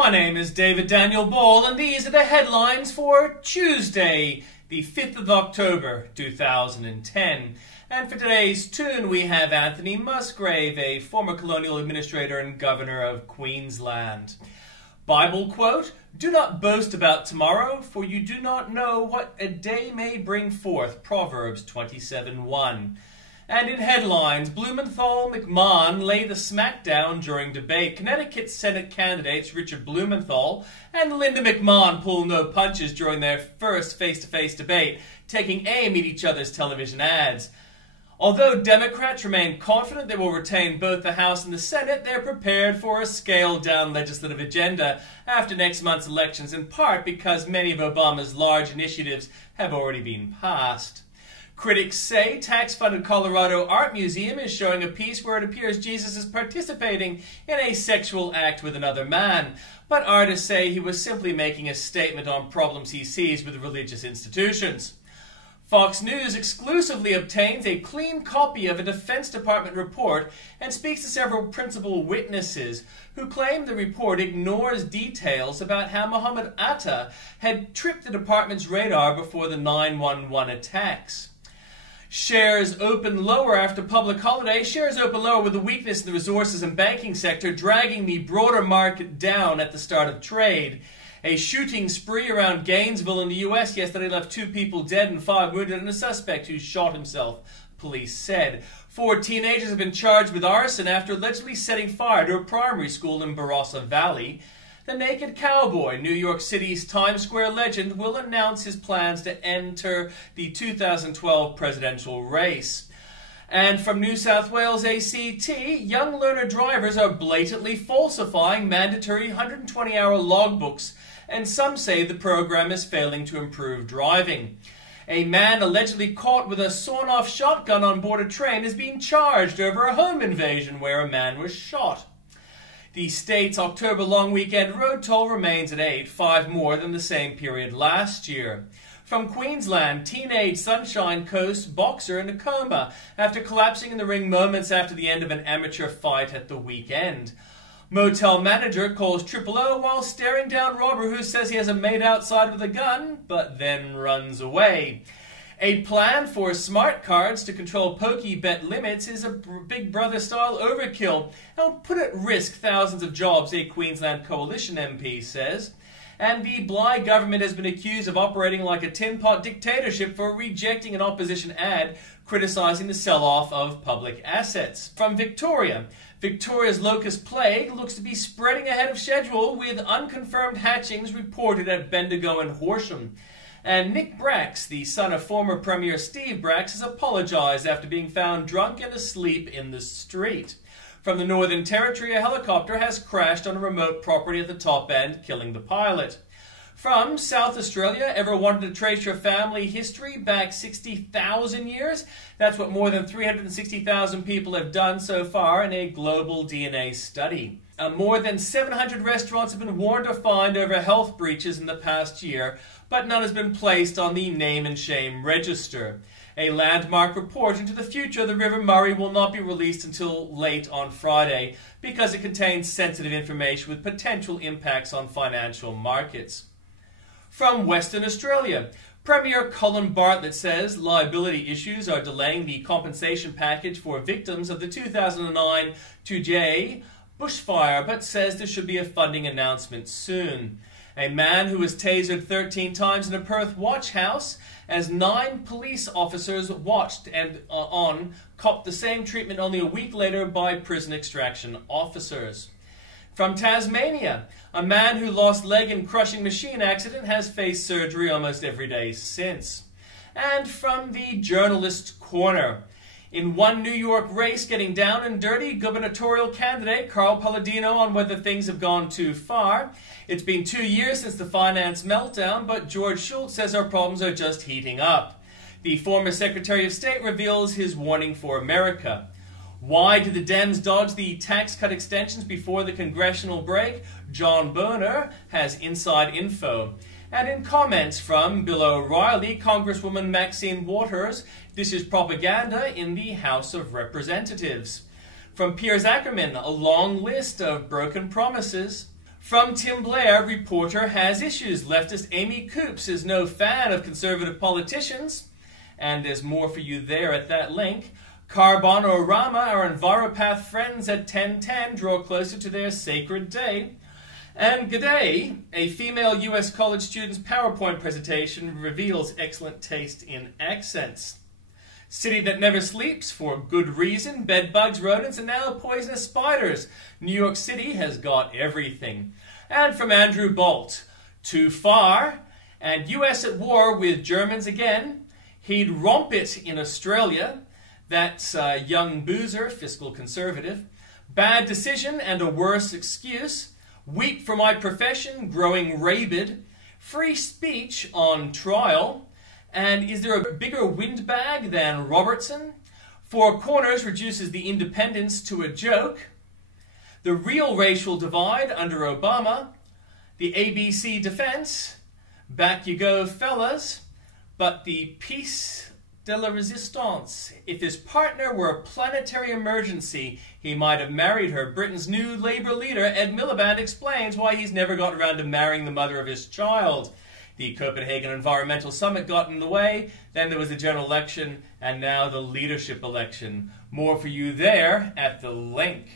My name is David Daniel Ball, and these are the headlines for Tuesday, the 5th of October, 2010. And for today's tune, we have Anthony Musgrave, a former colonial administrator and governor of Queensland. Bible quote, "Do not boast about tomorrow, for you do not know what a day may bring forth." Proverbs 27:1. And in headlines, Blumenthal-McMahon lay the smackdown during debate. Connecticut Senate candidates Richard Blumenthal and Linda McMahon pulled no punches during their first face-to-face debate, taking aim at each other's television ads. Although Democrats remain confident they will retain both the House and the Senate, they're prepared for a scaled-down legislative agenda after next month's elections, in part because many of Obama's large initiatives have already been passed. Critics say tax-funded Colorado Art Museum is showing a piece where it appears Jesus is participating in a sexual act with another man, but artists say he was simply making a statement on problems he sees with religious institutions. Fox News exclusively obtains a clean copy of a Defense Department report and speaks to several principal witnesses who claim the report ignores details about how Mohammed Atta had tripped the department's radar before the 9/11 attacks. Shares open lower after public holiday. Shares open lower with the weakness in the resources and banking sector dragging the broader market down at the start of trade. A shooting spree around Gainesville in the U.S. yesterday left 2 people dead and 5 wounded and a suspect who shot himself, police said. 4 teenagers have been charged with arson after allegedly setting fire to a primary school in Barossa Valley. The Naked Cowboy, New York City's Times Square legend, will announce his plans to enter the 2012 presidential race. And from New South Wales ACT, young learner drivers are blatantly falsifying mandatory 120-hour logbooks, and some say the program is failing to improve driving. A man allegedly caught with a sawn-off shotgun on board a train is being charged over a home invasion where a man was shot. The state's October long weekend road toll remains at 8, 5 more than the same period last year. From Queensland, teenage Sunshine Coast boxer in a coma after collapsing in the ring moments after the end of an amateur fight at the weekend. Motel manager calls 000 while staring down robber who says he has a mate outside with a gun, but then runs away. A plan for smart cards to control PokeBet limits is a Big Brother-style overkill and will put at risk thousands of jobs, a Queensland Coalition MP says. And the Bligh government has been accused of operating like a tin-pot dictatorship for rejecting an opposition ad criticising the sell-off of public assets. From Victoria, Victoria's locust plague looks to be spreading ahead of schedule with unconfirmed hatchings reported at Bendigo and Horsham. And Nick Bracks, the son of former Premier Steve Bracks, has apologised after being found drunk and asleep in the street. From the Northern Territory, a helicopter has crashed on a remote property at the top end, killing the pilot. From South Australia, ever wanted to trace your family history back 60,000 years? That's what more than 360,000 people have done so far in a global DNA study. More than 700 restaurants have been warned or fined over health breaches in the past year, but none has been placed on the name and shame register. A landmark report into the future of the River Murray will not be released until late on Friday because it contains sensitive information with potential impacts on financial markets. From Western Australia, Premier Colin Bartlett says liability issues are delaying the compensation package for victims of the 2009 Tues bushfire, but says there should be a funding announcement soon. A man who was tasered 13 times in a Perth watch house as 9 police officers watched and copped the same treatment only a week later by prison extraction officers. From Tasmania, a man who lost leg in crushing machine accident has faced surgery almost every day since. And from the Journalist's Corner, in one New York race getting down and dirty, gubernatorial candidate Carl Palladino on whether things have gone too far. It's been 2 years since the finance meltdown, but George Shultz says our problems are just heating up. The former Secretary of State reveals his warning for America. Why did the Dems dodge the tax cut extensions before the congressional break? John Boehner has inside info. And in comments from Bill O'Reilly, Congresswoman Maxine Waters, this is propaganda in the House of Representatives. From Piers Ackerman, a long list of broken promises. From Tim Blair, reporter has issues. Leftist Amy Coops is no fan of conservative politicians. And there's more for you there at that link. Carbonorama, our Enviropath friends at 1010, draw closer to their sacred day. And G'day, a female U.S. college student's PowerPoint presentation reveals excellent taste in accents. City that never sleeps, for good reason, bed bugs, rodents, and now poisonous spiders. New York City has got everything. And from Andrew Bolt, too far, and US at war with Germans again. He'd romp it in Australia. That's young boozer, fiscal conservative. Bad decision and a worse excuse. Weep for my profession, growing rabid. Free speech on trial. And is there a bigger windbag than Robertson? Four Corners reduces the independents to a joke. The real racial divide under Obama. The ABC defense. Back you go, fellas. But the piece de la resistance. If his partner were a planetary emergency, he might have married her. Britain's new Labour leader, Ed Miliband, explains why he's never got around to marrying the mother of his child. The Copenhagen Environmental Summit got in the way, then there was the general election, and now the leadership election. More for you there at the link.